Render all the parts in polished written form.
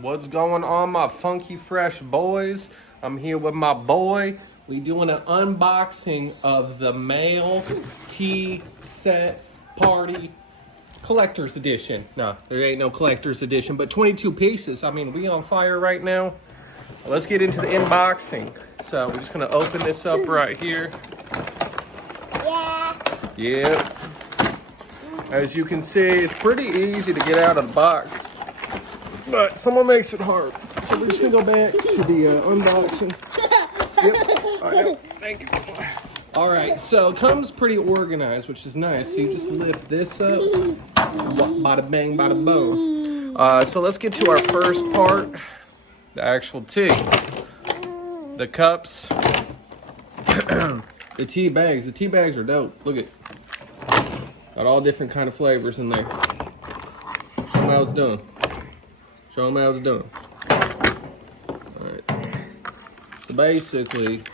What's going on, my funky fresh boys? I'm here with my boy. We doing an unboxing of the male tea set party collector's edition. No, there ain't no collector's edition, but 22 pieces. I mean, we on fire right now. Let's get into the unboxing. So we're just gonna open this up right here. Yeah. As you can see, it's pretty easy to get out of the box, but someone makes it hard. So we're just gonna go back to the unboxing. Yep, I know. Thank you. All right, so it comes pretty organized, which is nice. So you just lift this up, bada bang, bada boom. So let's get to our first part, the actual tea. The cups, the tea bags. The tea bags are dope. Look at, got all different kind of flavors in there. Show them how it's done. Show them how it's done. All right. So basically,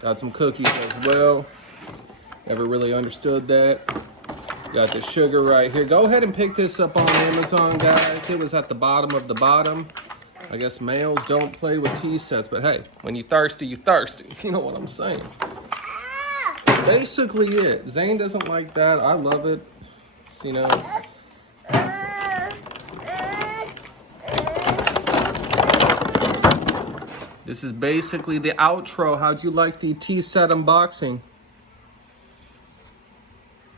got some cookies as well. Never really understood that. Got the sugar right here. Go ahead and pick this up on Amazon, guys. It was at the bottom of the bottom. I guess males don't play with tea sets, but hey, when you thirsty, you thirsty. You know what I'm saying? Basically it. Zane doesn't like that. I love it. You know. This is basically the outro. How'd you like the tea set unboxing?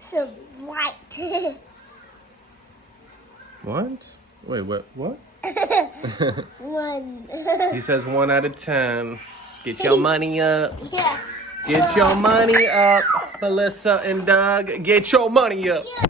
So white. What? Wait, what? 1. He says 1 out of 10. Get your money up. Yeah. Get your money up, Melissa and Doug. Get your money up. Yeah.